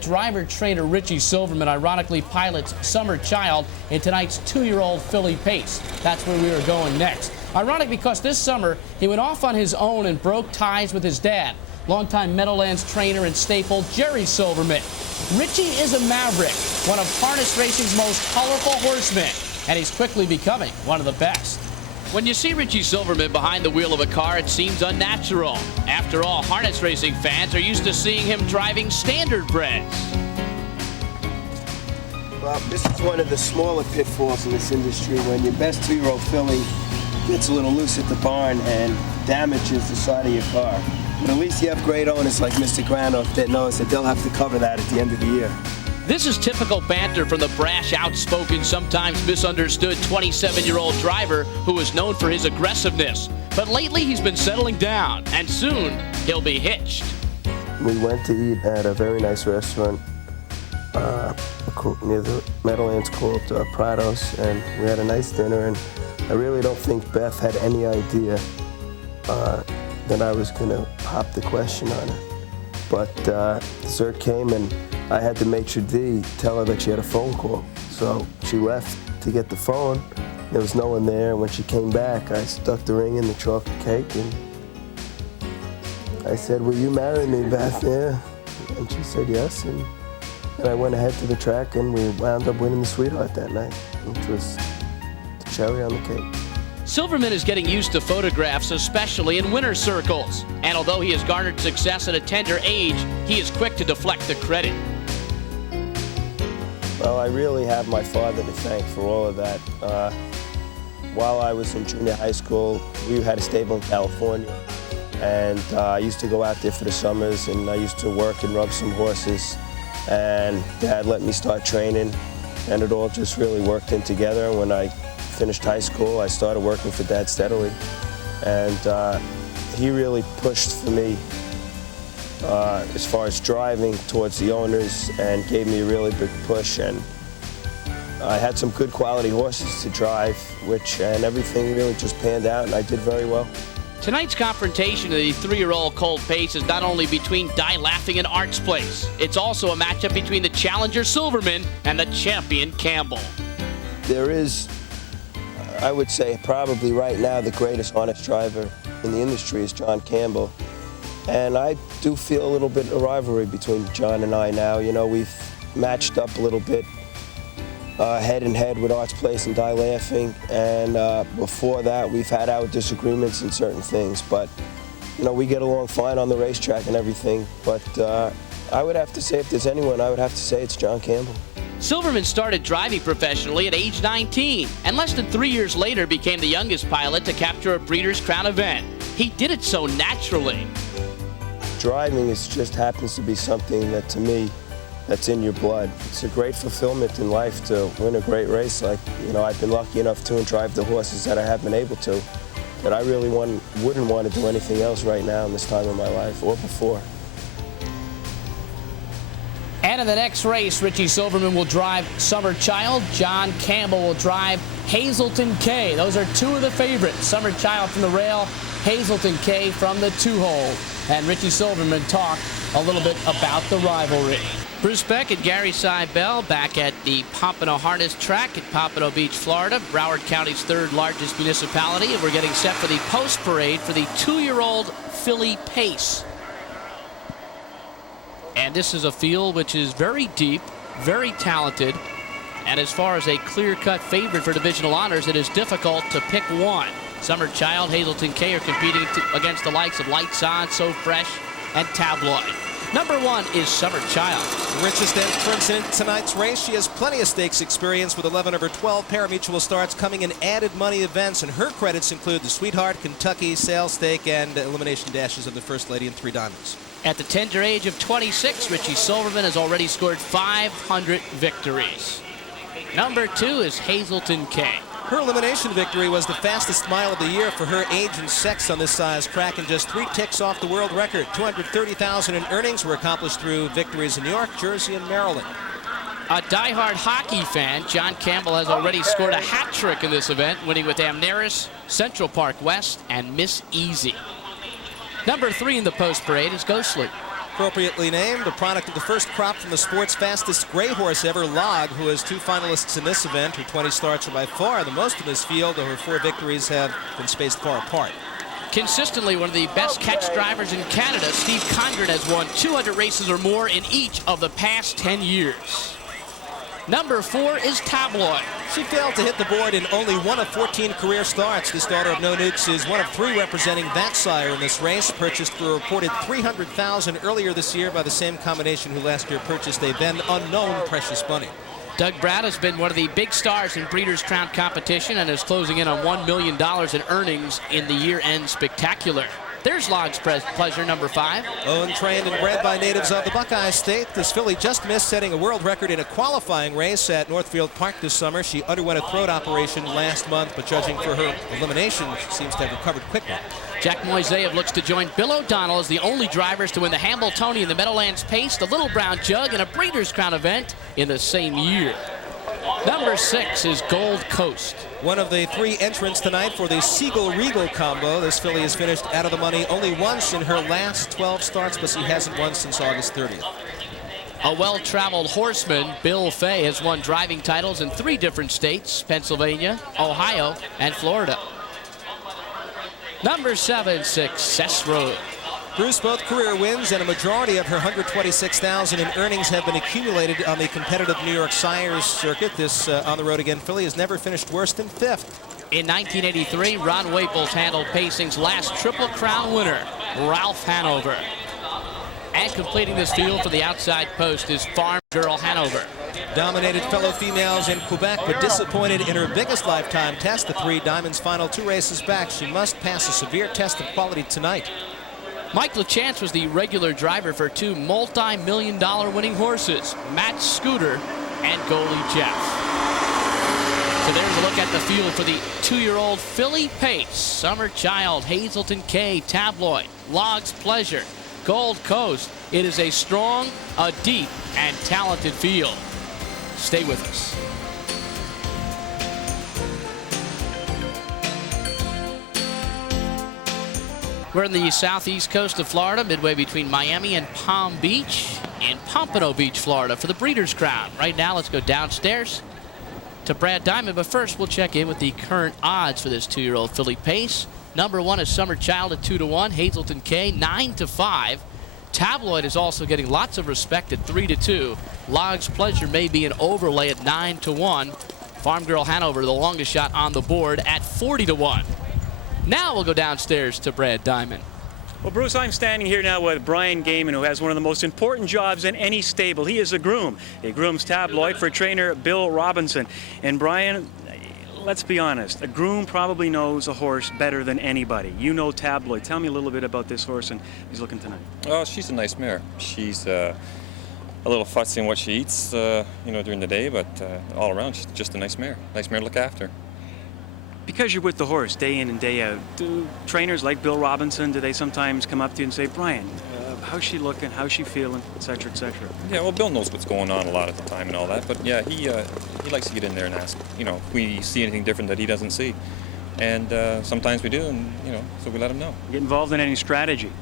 Driver trainer Richie Silverman ironically pilots Summer Child in tonight's 2-year-old filly Pace. That's where we are going next. Ironic because this summer he went off on his own and broke ties with his dad, longtime Meadowlands trainer and staple Jerry Silverman. Richie is a maverick, one of harness racing's most colorful horsemen, and he's quickly becoming one of the best. When you see Richie Silverman behind the wheel of a car, it seems unnatural. After all, harness racing fans are used to seeing him driving standardbreds. Well, this is one of the smaller pitfalls in this industry when your best 2-year-old filly gets a little loose at the barn and damages the side of your car. But at least you have great owners like Mr. Granoff that knows that they'll have to cover that at the end of the year. This is typical banter from the brash, outspoken, sometimes misunderstood 27-year-old driver who is known for his aggressiveness. But lately he's been settling down, and soon he'll be hitched. We went to eat at a very nice restaurant near the Meadowlands called Prados, and we had a nice dinner, and I really don't think Beth had any idea that I was going to pop the question on her. But dessert came, and I had to make sure tell her that she had a phone call. So she left to get the phone. There was no one there. When she came back, I stuck the ring in the chocolate cake, and I said, "Will you marry me, Beth?" Yeah. And she said yes, and I went ahead to the track, and we wound up winning the Sweetheart that night, which was the cherry on the cake. Silverman is getting used to photographs, especially in winner's circles. And although he has garnered success at a tender age, he is quick to deflect the credit. Well, I really have my father to thank for all of that. While I was in junior high school, we had a stable in California. And I used to go out there for the summers, and I used to work and rub some horses. And Dad let me start training, and it all just really worked in together. And when I finished high school, I started working for Dad steadily. And he really pushed for me as far as driving towards the owners and gave me a really big push. And I had some good quality horses to drive, and everything really just panned out, and I did very well. Tonight's confrontation of the 3-year-old Colt Pace is not only between Die Laughing and Arts Place. It's also a matchup between the challenger Silverman and the champion Campbell. There is, I would say, probably right now the greatest honest driver in the industry is John Campbell. And I do feel a little bit of rivalry between John and I now. You know, we've matched up a little bit head and head with Arts Place and Die Laughing, and before that we've had our disagreements in certain things, but you know, we get along fine on the racetrack and everything. But I would have to say, if there's anyone, I would have to say it's John Campbell. Silverman started driving professionally at age 19, and less than 3 years later became the youngest pilot to capture a Breeders' Crown event. He did it so naturally. Driving just happens to be something that, to me, that's in your blood. It's a great fulfillment in life to win a great race. Like, you know, I've been lucky enough to drive the horses that I have been able to, that I really wouldn't want to do anything else right now in this time of my life or before. And in the next race, Richie Silverman will drive Summer Child. John Campbell will drive Hazleton K. Those are two of the favorites. Summer Child from the rail, Hazleton K from the 2-hole. And Richie Silverman talked a little bit about the rivalry. Bruce Beck and Gary Seibel back at the Pompano Harness Track at Pompano Beach, Florida, Broward County's 3rd largest municipality. And we're getting set for the post parade for the 2-year-old filly Pace. And this is a field which is very deep, very talented. And as far as a clear-cut favorite for divisional honors, it is difficult to pick one. Summer Child, Hazleton K are competing against the likes of Lights On, So Fresh, and Tabloid. Number 1 is Summer Child. Richest entrance in tonight's race. She has plenty of stakes experience with 11 of her 12 pari-mutuel starts coming in added money events, and her credits include the Sweetheart, Kentucky, Sales Stake, and Elimination Dashes of the First Lady and 3 Diamonds. At the tender age of 26, Richie Silverman has already scored 500 victories. Number 2 is Hazleton K. Her elimination victory was the fastest mile of the year for her age and sex on this size track, and just 3 ticks off the world record. $230,000 in earnings were accomplished through victories in New York, Jersey, and Maryland. A diehard hockey fan, John Campbell has already scored a hat trick in this event, winning with Amneris, Central Park West, and Miss Easy. Number 3 in the post parade is Ghostly. Appropriately named, the product of the first crop from the sport's fastest gray horse ever, Log, who has 2 finalists in this event. Her 20 starts are by far the most in this field, though her 4 victories have been spaced far apart. Consistently one of the best catch drivers in Canada, Steve Condren has won 200 races or more in each of the past 10 years. Number 4 is Tabloid. She failed to hit the board in only 1 of 14 career starts. This daughter of No Nukes is 1 of 3 representing that sire in this race. Purchased for a reported $300,000 earlier this year by the same combination who last year purchased a then unknown Precious Bunny. Doug Brad has been one of the big stars in Breeders' Crown competition and is closing in on $1 million in earnings in the year-end spectacular. There's Log's Pleasure, number 5. Owned, trained, and bred by natives of the Buckeye State, this filly just missed setting a world record in a qualifying race at Northfield Park this summer. She underwent a throat operation last month, but judging for her elimination, she seems to have recovered quickly. Jack Moiseyev looks to join Bill O'Donnell as the only drivers to win the Hambletonian, the Meadowlands Pace, the Little Brown Jug, and a Breeders' Crown event in the same year. Number 6 is Gold Coast. One of the 3 entrants tonight for the Siegel-Regal combo. This filly has finished out of the money only once in her last 12 starts, but she hasn't won since August 30th. A well-traveled horseman, Bill Fay, has won driving titles in 3 different states, Pennsylvania, Ohio, and Florida. Number 7, Success Road. Bruce, both career wins and a majority of her $126,000 in earnings have been accumulated on the competitive New York Sires circuit. This on the road again filly has never finished worse than 5th. In 1983, Ron Waples handled Pacing's last Triple Crown winner, Ralph Hanover. And completing this field for the outside post is Farm Girl Hanover. Dominated fellow females in Quebec, but disappointed in her biggest lifetime test, the 3 Diamonds final 2 races back. She must pass a severe test of quality tonight. Mike LeChance was the regular driver for 2 multi-million-dollar winning horses, Matt Scooter and Goalie Jeff. So there's a look at the field for the 2-year-old filly Pace, Summer Child, Hazleton K, Tabloid, Log's Pleasure, Gold Coast. It is a strong, a deep, and talented field. Stay with us. We're in the southeast coast of Florida, midway between Miami and Palm Beach, in Pompano Beach, Florida, for the Breeders' Crown. Right now, let's go downstairs to Brad Diamond, but first we'll check in with the current odds for this 2-year-old filly Pace. Number 1 is Summer Child at 2-1, Hazleton K 9-5. Tabloid is also getting lots of respect at 3-2. Log's Pleasure may be an overlay at 9-1. Farm Girl Hanover, the longest shot on the board, at 40-1. Now we'll go downstairs to Brad Diamond. Well, Bruce, I'm standing here now with Brian Gaiman, who has one of the most important jobs in any stable. He is a groom. He grooms Tabloid for trainer Bill Robinson. And Brian, let's be honest, a groom probably knows a horse better than anybody. You know Tabloid. Tell me a little bit about this horse and he's looking tonight. Oh, she's a nice mare. She's a little fussy in what she eats, during the day, but all around, she's just a nice mare. Nice mare to look after. Because you're with the horse day in and day out, do trainers like Bill Robinson, do they sometimes come up to you and say, Brian, how's she looking, how's she feeling, et cetera, et cetera? Yeah, well, Bill knows what's going on a lot of the time and all that, but yeah, he likes to get in there and ask, if we see anything different that he doesn't see. And sometimes we do, and, so we let him know. Get involved in any strategy?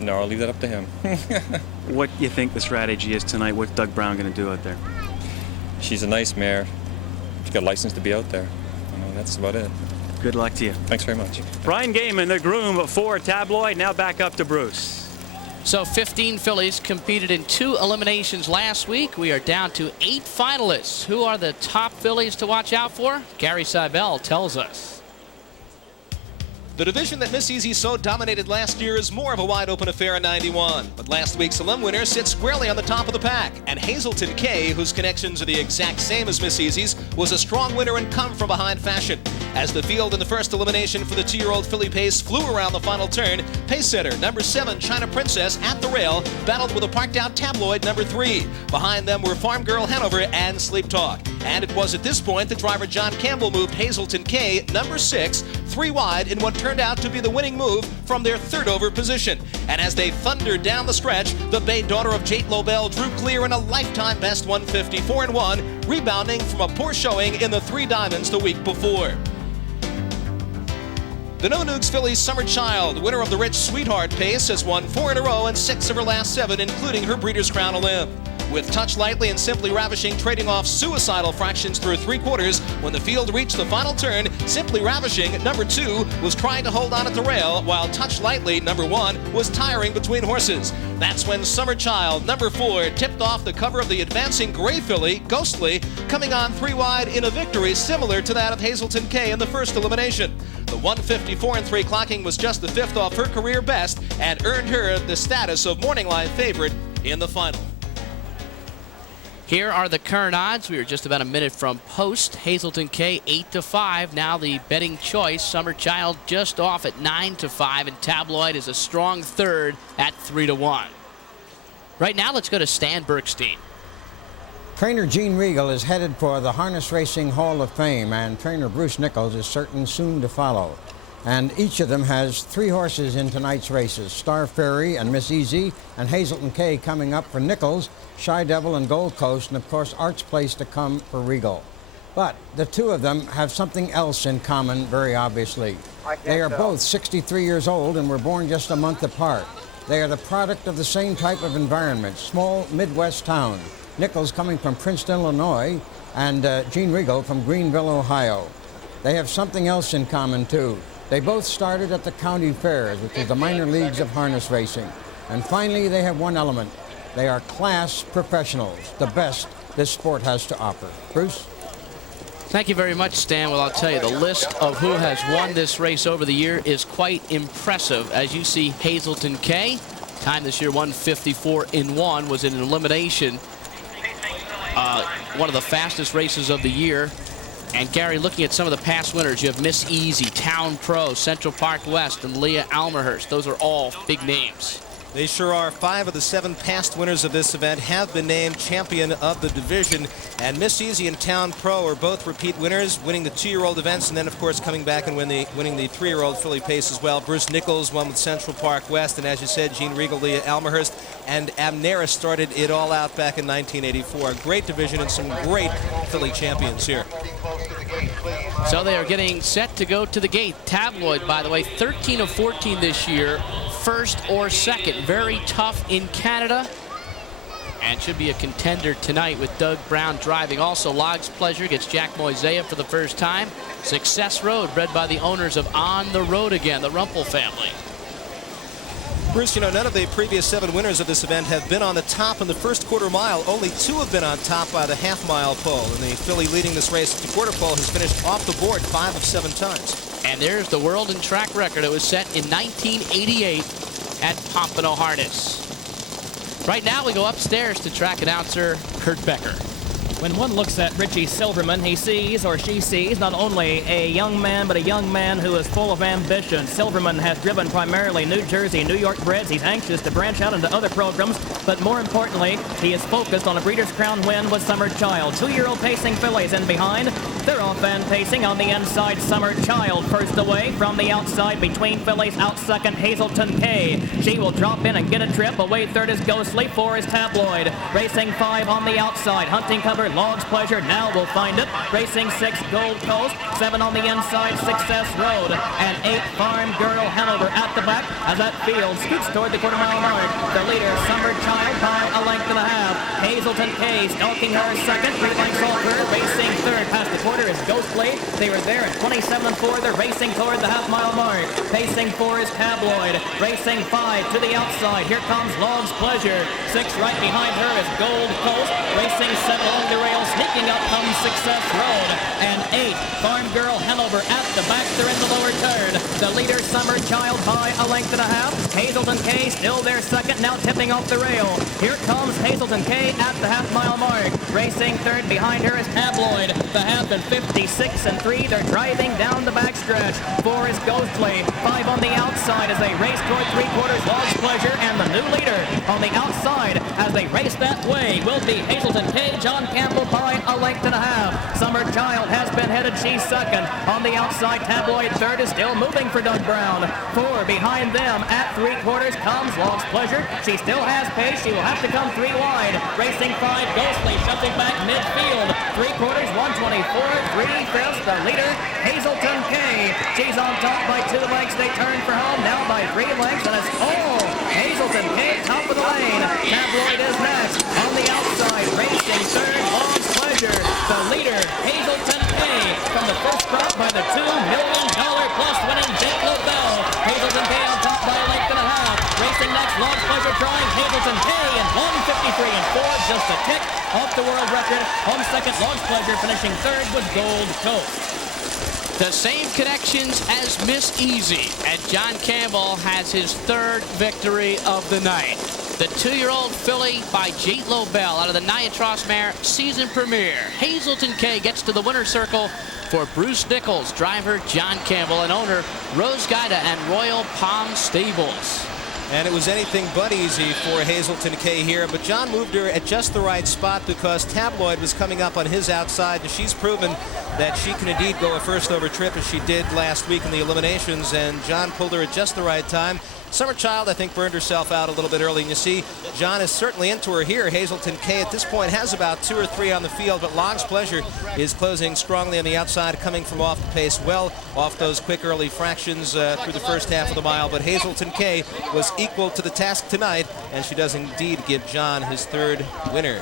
No, I'll leave that up to him. What do you think the strategy is tonight? What's Doug Brown going to do out there? She's a nice mare. She's got a license to be out there. That's about it. Good luck to you. Thanks very much. Brian Gaiman, the groom for Tabloid. Now back up to Bruce. So 15 fillies competed in 2 eliminations last week. We are down to 8 finalists. Who are the top fillies to watch out for? Gary Seibel tells us. The division that Miss Easy so dominated last year is more of a wide-open affair in 91. But last week's Elim winner sits squarely on the top of the pack. And Hazleton K, whose connections are the exact same as Miss Easy's, was a strong winner in come-from-behind fashion. As the field in the first elimination for the 2-year-old filly Pace flew around the final turn, pace setter number 7, China Princess, at the rail, battled with a parked-out Tabloid number 3. Behind them were Farm Girl Hanover and Sleep Talk. And it was at this point that driver John Campbell moved Hazleton K, number 6, 3 wide in what turned out to be the winning move from their 3rd over position. And as they thundered down the stretch, the bay daughter of Jate Lobel drew clear in a lifetime best 154-1, rebounding from a poor showing in the 3 Diamonds the week before. The No Nukes filly Summer Child, winner of the Rich Sweetheart Pace, has won 4 in a row and 6 of her last 7, including her Breeders' Crown Olymp. With Touch Lightly and Simply Ravishing trading off suicidal fractions through 3/4, when the field reached the final turn, Simply Ravishing, number 2, was trying to hold on at the rail, while Touch Lightly, number 1, was tiring between horses. That's when Summer Child, number 4, tipped off the cover of the advancing gray filly, Ghostly, coming on 3 wide in a victory similar to that of Hazleton K in the first elimination. The 154-3 clocking was just the 5th off her career best and earned her the status of morning line favorite in the final. Here are the current odds. We are just about a minute from post. Hazleton K 8-5. Now the betting choice. Summer Child just off at 9-5, and Tabloid is a strong third at 3-1. Right now, let's go to Stan Bergstein. Trainer Gene Regal is headed for the Harness Racing Hall of Fame, and trainer Bruce Nichols is certain soon to follow. And each of them has 3 horses in tonight's races: Star Fairy and Miss Easy, and Hazleton K coming up for Nichols, Shy Devil and Gold Coast, and of course Art's Place to come for Regal. But the 2 of them have something else in common, very obviously. They are both 63 years old and were born just a month apart. They are the product of the same type of environment, small Midwest town. Nichols coming from Princeton, Illinois, and Gene Regal from Greenville, Ohio. They have something else in common too. They both started at the county fairs, which is the minor leagues of harness racing. And finally, they have one element. They are class professionals, the best this sport has to offer. Bruce? Thank you very much, Stan. Well, I'll tell you, the list of who has won this race over the year is quite impressive. As you see, Hazleton K, time this year 154-1, was in an elimination. One of the fastest races of the year. And Gary, looking at some of the past winners, you have Miss Easy, Town Pro, Central Park West, and Leah Almerhurst. Those are all big names. They sure are. 5 of the 7 past winners of this event have been named champion of the division. And Miss Easy and Town Pro are both repeat winners, winning the 2-year-old events, and then, of course, coming back and winning the 3-year-old filly pace as well. Bruce Nichols won with Central Park West, and as you said, Gene Regal, Leah Almerhurst, and Amneris started it all out back in 1984. A great division and some great filly champions here. So they are getting set to go to the gate. Tabloid, by the way, 13 of 14 this year, first or second. Very tough in Canada, and should be a contender tonight with Doug Brown driving. Also, Log's Pleasure gets Jack Moisea for the first time. Success Road, bred by the owners of On the Road Again, the Rumpel family. Bruce, you know, none of the previous 7 winners of this event have been on the top in the first quarter mile. Only 2 have been on top by the half-mile pole. And the filly leading this race at the quarter pole has finished off the board 5 of 7 times. And there's the world and track record. It was set in 1988 at Pompano Harness. Right now, we go upstairs to track announcer Kurt Becker. When one looks at Richie Silverman, he sees, or she sees, not only a young man, but a young man who is full of ambition. Silverman has driven primarily New Jersey, New York breds. He's anxious to branch out into other programs, but more importantly, he is focused on a Breeders' Crown win with Summer Child. 2-year-old pacing fillies in behind. They're off and pacing on the inside. Summer Child first away from the outside between fillies. Out second, Hazleton K. She will drop in and get a trip. Away third is Ghostly. 4 is Tabloid. Racing 5 on the outside. Hunting Cover, Log's Pleasure, now we'll find it. Racing 6, Gold Coast. 7 on the inside, Success Road. And 8, Farm Girl Hanover at the back as that field scoots toward the quarter-mile mark. The leader, Summer Child, by a length and a half. Hazleton K stalking her second. 3 lengths off her. Racing third past the quarter is Ghostly. They were there at 27-4. They're racing toward the half-mile mark. Pacing 4 is Tabloid. Racing 5 to the outside. Here comes Log's Pleasure. 6 right behind her is Gold Coast. Racing 7 along the rail. Sneaking up comes Success Road. And 8, Farm Girl Hanover at the back. They're in the lower turn. The leader, Summer Child, by a length and a half. Hazleton K still there second, now tipping off the rail. Here comes Hazleton K at the half-mile mark. Racing third behind her is Tabloid. The half and 56-3. They're driving down the backstretch. 4 is Ghostly. 5 on the outside as they race toward 3/4 Log's Pleasure. And the new leader on the outside as they race that way will be Hazleton K. John Campbell by a length and a half. Summer Child has been headed started, she's second. On the outside, Tabloid third is still moving for Doug Brown. 4 behind them at 3/4 comes Lost Pleasure. She still has pace. She will have to come 3 wide. Racing 5, Ghostly shoving back midfield. 3/4, 124. 3/5, the leader, Hazleton K. She's on top by 2 lengths. They turn for home now by 3 lengths, and it's Hazleton K top of the lane. Tabloid is next. On the outside, racing third, Lost Pleasure. The leader, Hazleton K. From the first spot by the $2 million plus winning Jake Lobel. Hazleton K on top by a length and a half. Racing next, Lost Pleasure trying Hazleton K in 1:53 and 4, just a tick off the world record. On second, Lost Pleasure finishing third with Gold Coast. The same connections as Miss Easy, and John Campbell has his 3rd victory of the night. The 2-year-old filly by Jake Lobel out of the Niatross mare season premiere. Hazleton K gets to the winner's circle for Bruce Nichols, driver John Campbell, and owner Rose Guida and Royal Palm Stables. And it was anything but easy for Hazleton K here, but John moved her at just the right spot because Tabloid was coming up on his outside, and she's proven that she can indeed go a first over trip as she did last week in the eliminations, and John pulled her at just the right time. Summer Child, I think, burned herself out a little bit early, and you see John is certainly into her here. Hazleton K at this point has about 2 or 3 on the field, but Lost Pleasure is closing strongly on the outside, coming from off the pace, well off those quick early fractions through the first half of the mile. But Hazleton K was equal to the task tonight, and she does indeed give John his 3rd winner.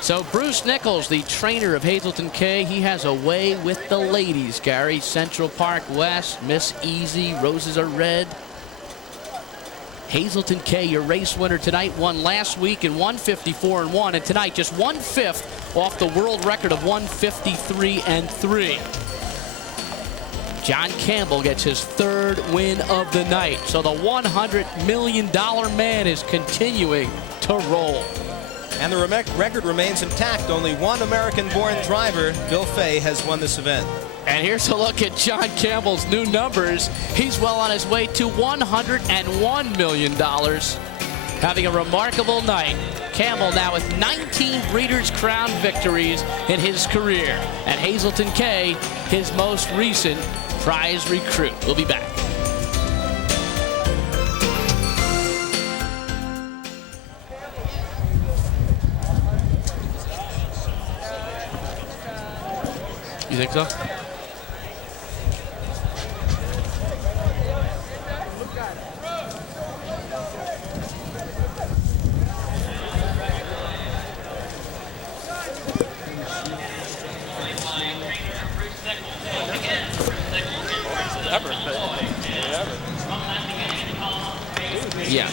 So Bruce Nichols, the trainer of Hazleton K, he has a way with the ladies, Gary. Central Park West, Miss Easy, Roses Are Red. Hazleton K, your race winner tonight, won last week in 1:54 and 1, and tonight just 1/5 off the world record of 1:53 and 3. John Campbell gets his 3rd win of the night. So the $100 million man is continuing to roll. And the record remains intact. Only one American-born driver, Bill Fay, has won this event. And here's a look at John Campbell's new numbers. He's well on his way to $101 million. Having a remarkable night. Campbell now with 19 Breeders' Crown victories in his career. And Hazleton K, his most recent prize recruit. We'll be back. You think so? Yeah.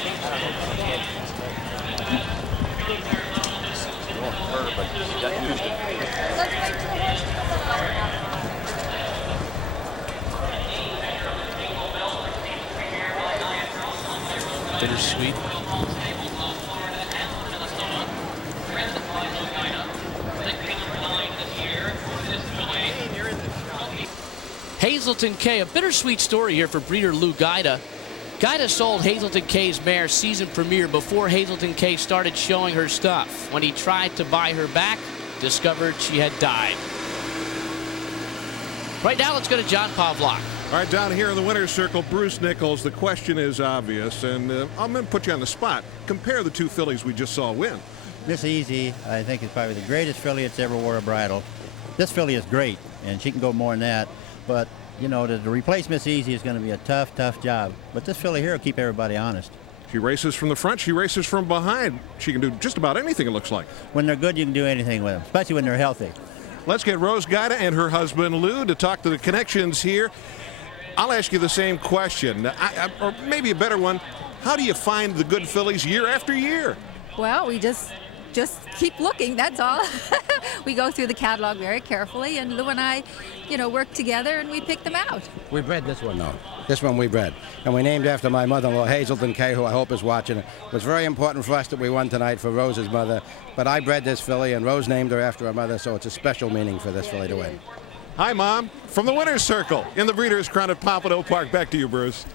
Bittersweet. Hazleton K, a bittersweet story here for breeder Lou Guida. Guida sold Hazleton K's mare season premiere before Hazleton K started showing her stuff. When he tried to buy her back, discovered she had died. Right now, let's go to John Pavlak. All right, down here in the winner's circle, Bruce Nichols. The question is obvious, and I'm going to put you on the spot. Compare the 2 fillies we just saw win. Miss Easy, I think, is probably the greatest filly that's ever wore a bridle. This filly is great, and she can go more than that. But, you know, to replace Miss Easy is going to be a tough, tough job. But this filly here will keep everybody honest. She races from the front. She races from behind. She can do just about anything, it looks like. When they're good, you can do anything with them, especially when they're healthy. Let's get Rose Guida and her husband, Lou, to talk to the connections here. I'll ask you the same question, or maybe a better one. How do you find the good fillies year after year? Well, we just keep looking, that's all. We go through the catalog very carefully, and Lou and I, work together, and we pick them out. We bred this one, though. This one we bred. And we named after my mother-in-law, Hazleton K., who I hope is watching. It was very important for us that we won tonight for Rose's mother. But I bred this filly, and Rose named her after her mother, so it's a special meaning for this filly to win. Hi, Mom. From the winner's circle in the Breeders' Crown at Pompano Park. Back to you, Bruce.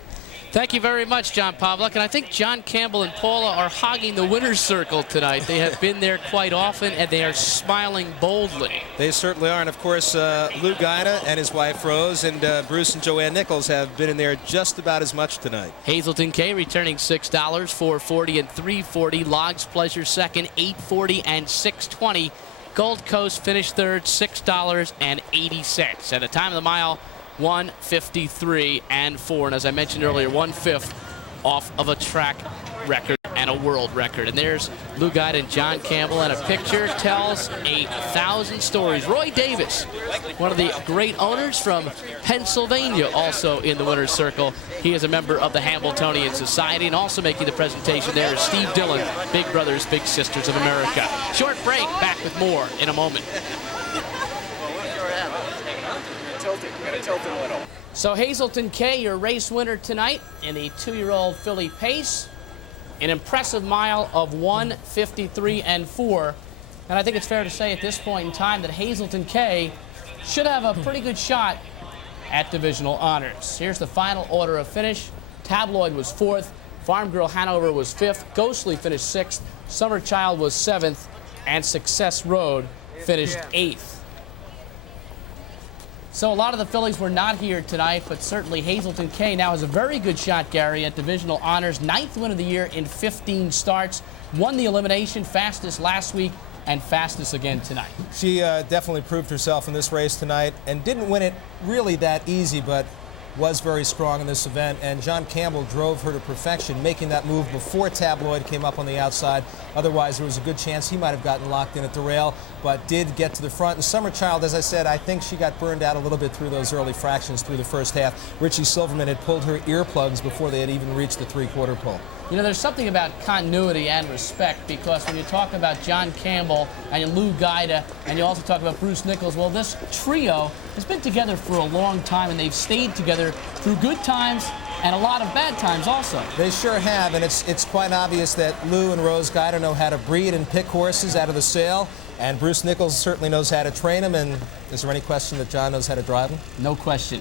Thank you very much, John Pavlik. And I think John Campbell and Paula are hogging the winner's circle tonight. They have been there quite often, and they are smiling boldly. They certainly are. And, of course, Lou Guida and his wife, Rose, and Bruce and Joanne Nichols have been in there just about as much tonight. Hazleton K returning $6, $4.40 and $3.40. Logs Pleasure second, $8.40 and $6.20. Gold Coast finished third, $6.80. At the time of the mile, 1:53 and 4, and as I mentioned earlier, 1/5 off of a track record and a world record. And there's Lou Guide and John Campbell, and a picture tells 1,000 stories. Roy Davis, one of the great owners from Pennsylvania, also in the winner's circle. He is a member of the Hambletonian Society, and also making the presentation there is Steve Dillon, Big Brothers, Big Sisters of America. Short break, back with more in a moment. So Hazleton K, your race winner tonight in the 2-year-old filly pace. An impressive mile of 1:53 and 4. And I think it's fair to say at this point in time that Hazleton K should have a pretty good shot at divisional honors. Here's the final order of finish. Tabloid was 4th. Farm Girl Hanover was 5th. Ghostly finished 6th. Summer Child was 7th. And Success Road finished 8th. So a lot of the fillies were not here tonight, but certainly Hazleton K now has a very good shot, Gary, at divisional honors. 9th win of the year in 15 starts. Won the elimination, fastest last week, and fastest again tonight. She definitely proved herself in this race tonight and didn't win it really that easy, but was very strong in this event. And John Campbell drove her to perfection, making that move before Tabloid came up on the outside. Otherwise, there was a good chance he might have gotten locked in at the rail, but did get to the front. And Summer Child, as I said, I think she got burned out a little bit through those early fractions through the first half. Richie Silverman had pulled her earplugs before they had even reached the 3/4 pole. You know, there's something about continuity and respect, because when you talk about John Campbell and Lou Guida, and you also talk about Bruce Nichols, well, this trio has been together for a long time, and they've stayed together through good times and a lot of bad times also. They sure have, and it's quite obvious that Lou and Rose Guida know how to breed and pick horses out of the sale, and Bruce Nichols certainly knows how to train them. And is there any question that John knows how to drive them? No question.